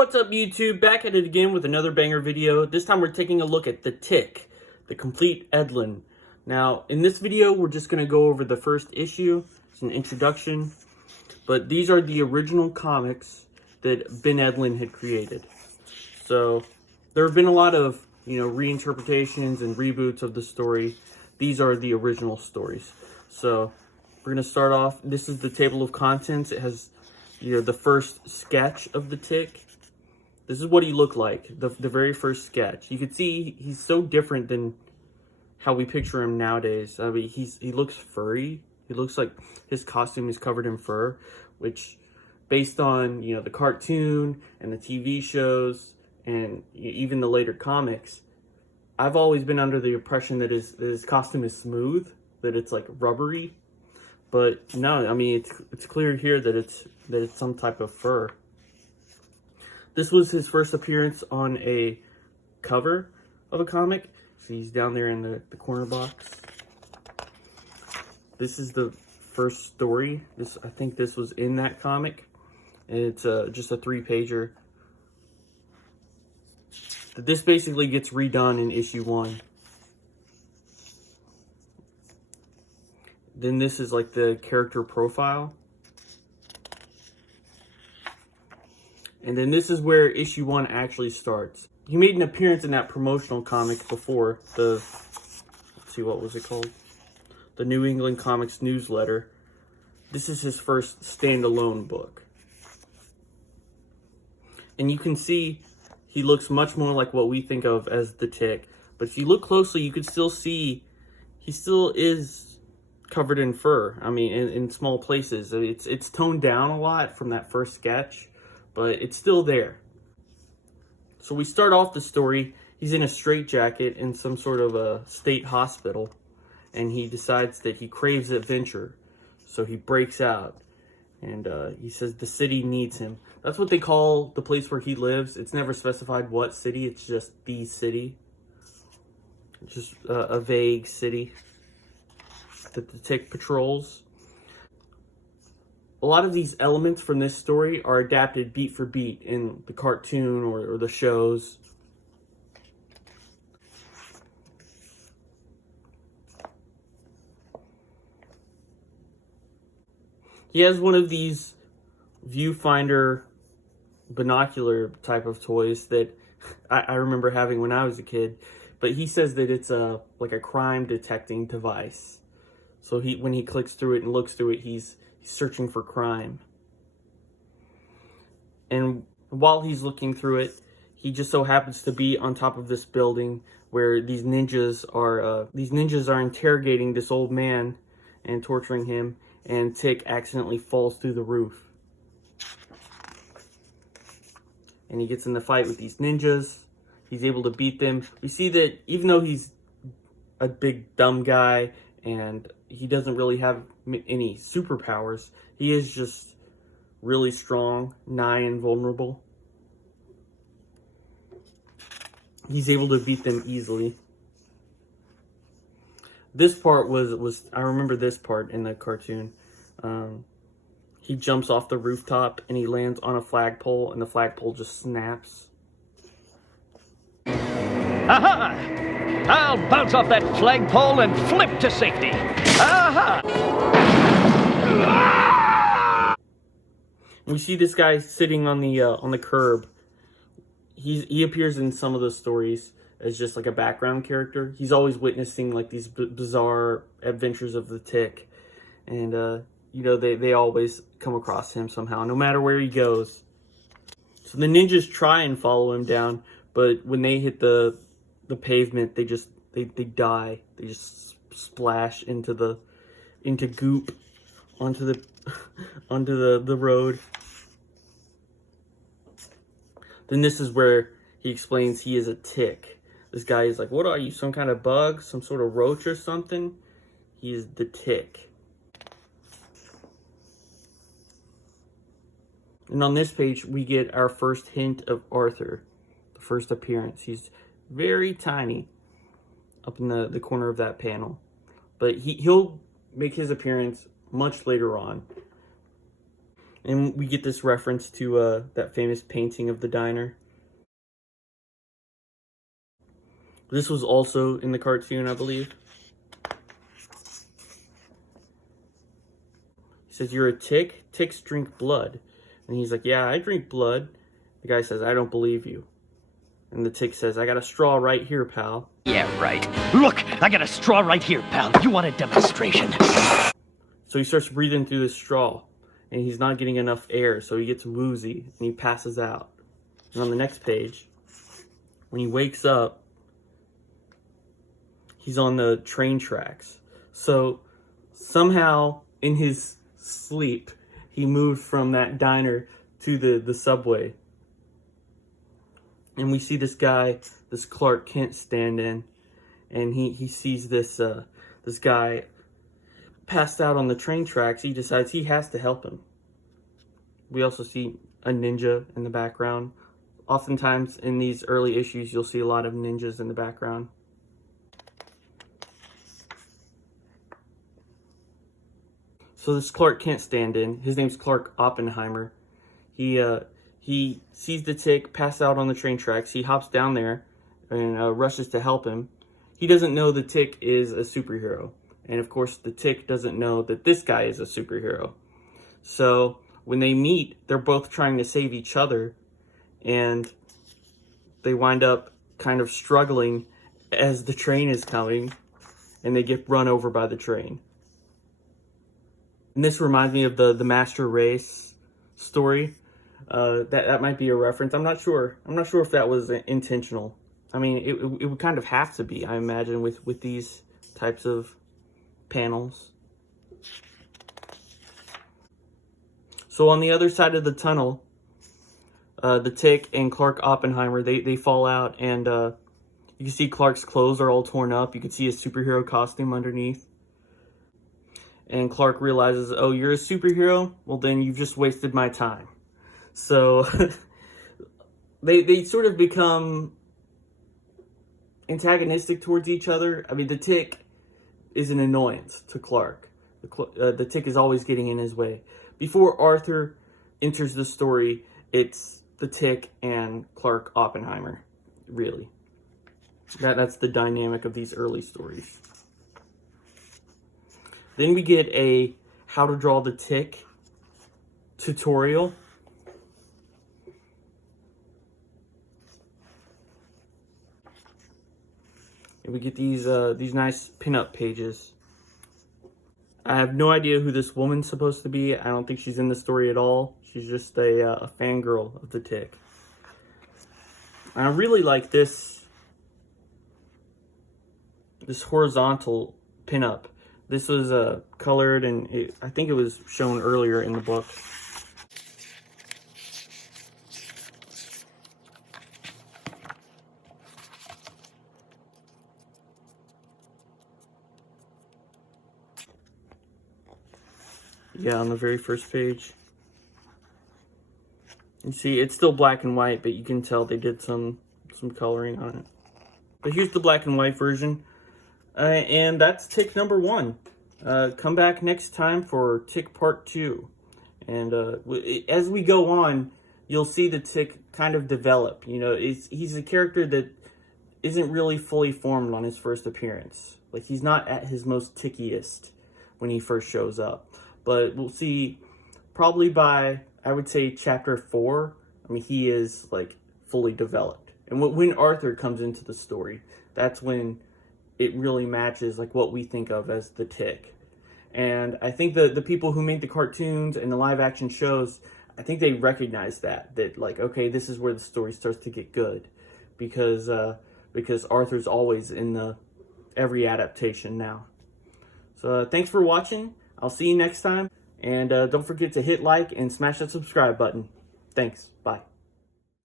What's up, YouTube? Back at it again with another banger video. This time we're taking a look at The Tick, the complete Edlin. Now, in this video, we're just going to go over the first issue. It's an introduction. But these are the original comics that Ben Edlin had created. So, there have been a lot of, reinterpretations and reboots of the story. These are the original stories. So, we're going to start off. This is the table of contents. It has, the first sketch of the Tick. This is what he looked like, the very first sketch. You can see he's so different than how we picture him nowadays. I mean, he looks furry. He looks like his costume is covered in fur, which, based on, the cartoon and the TV shows and even the later comics, I've always been under the impression that his costume is smooth, that it's like rubbery. But no, I mean, it's clear here that it's some type of fur. This was his first appearance on a cover of a comic. So he's down there in the corner box. This is the first story. I think this was in that comic. And it's just a 3-pager. This basically gets redone in issue 1. Then this is like the character profile. And then this is where issue 1 actually starts. He made an appearance in that promotional comic before, let's see, what was it called? The New England Comics Newsletter. This is his first standalone book. And you can see he looks much more like what we think of as the Tick. But if you look closely, you can still see he still is covered in fur. I mean, in small places. It's toned down a lot from that first sketch, but it's still there. So we start off the story. He's in a straitjacket in some sort of a state hospital, and he decides that he craves adventure. So he breaks out, and he says the city needs him. That's what they call the place where he lives. It's never specified what city. It's just the city. It's just a vague city that the Tick patrols. A lot of these elements from this story are adapted beat for beat in the cartoon or the shows. He has one of these viewfinder binocular type of toys that I remember having when I was a kid. But he says that it's like a crime detecting device. So when he clicks through it and looks through it, he's searching for crime. And while he's looking through it, he just so happens to be on top of this building where these ninjas are interrogating this old man and torturing him, and Tick accidentally falls through the roof. And he gets in the fight with these ninjas. He's able to beat them. We see that even though he's a big dumb guy and he doesn't really have any superpowers, he is just really strong, nigh invulnerable. He's able to beat them easily. This part was I remember this part in the cartoon. He jumps off the rooftop and he lands on a flagpole, and the flagpole just snaps. Aha! I'll bounce off that flagpole and flip to safety. Aha! We see this guy sitting on the curb. He appears in some of the stories as just like a background character. He's always witnessing like these bizarre adventures of the Tick, and they always come across him somehow, no matter where he goes. So the ninjas try and follow him down, but when they hit the pavement, they die. They just splash into goop onto the road. Then this is where he explains he is a Tick. This guy is like, what are you, some kind of bug? Some sort of roach or something? He is the Tick. And on this page, we get our first hint of Arthur. The first appearance. He's very tiny up in the corner of that panel. But he'll make his appearance much later on. And we get this reference to that famous painting of the diner. This was also in the cartoon, I believe. He says, "You're a tick? Ticks drink blood." And he's like, "Yeah, I drink blood." The guy says, "I don't believe you." And the tick says, "I got a straw right here, pal." Yeah, right. Look, I got a straw right here, pal. You want a demonstration? So he starts breathing through the straw, and he's not getting enough air, so he gets woozy, and he passes out. And on the next page, when he wakes up, he's on the train tracks. So somehow, in his sleep, he moved from that diner to the subway. And we see this guy, this Clark Kent, stand in, and he sees this this guy passed out on the train tracks. He decides he has to help him. We also see a ninja in the background. Oftentimes in these early issues, you'll see a lot of ninjas in the background. So this Clark Kent stand-in, his name's Clark Oppenheimer. He sees the tick pass out on the train tracks. He hops down there and rushes to help him. He doesn't know the tick is a superhero. And of course, the tick doesn't know that this guy is a superhero. So when they meet, they're both trying to save each other. And they wind up kind of struggling as the train is coming. And they get run over by the train. And this reminds me of the Master Race story. That might be a reference. I'm not sure. I'm not sure if that was intentional. I mean, it would kind of have to be, I imagine, with these types of panels. So on the other side of the tunnel, the Tick and Clark Oppenheimer, they fall out, and you can see Clark's clothes are all torn up. You can see his superhero costume underneath. And Clark realizes, oh, you're a superhero? Well, then you've just wasted my time. So they sort of become antagonistic towards each other. I mean, the Tick is an annoyance to Clark. The Tick is always getting in his way. Before Arthur enters the story, it's the Tick and Clark Oppenheimer, really. That's the dynamic of these early stories. Then we get a how to draw the Tick tutorial. And we get these nice pinup pages. I have no idea who this woman's supposed to be. I don't think she's in the story at all. She's just a fangirl of the Tick. I really like this horizontal pinup. This was colored, and I think it was shown earlier in the book. Yeah, on the very first page. You see, it's still black and white, but you can tell they did some coloring on it. But here's the black and white version. And that's Tick number 1. Come back next time for Tick part 2. And as we go on, you'll see the Tick kind of develop. You know, he's a character that isn't really fully formed on his first appearance. Like, he's not at his most tickiest when he first shows up. But we'll see probably by, I would say, chapter 4. I mean, he is, like, fully developed. And when Arthur comes into the story, that's when it really matches, like, what we think of as the Tick. And I think the people who made the cartoons and the live-action shows, I think they recognize that, like, okay, this is where the story starts to get good. Because Arthur's always in every adaptation now. So thanks for watching. I'll see you next time, and don't forget to hit like and smash that subscribe button. Thanks. Bye.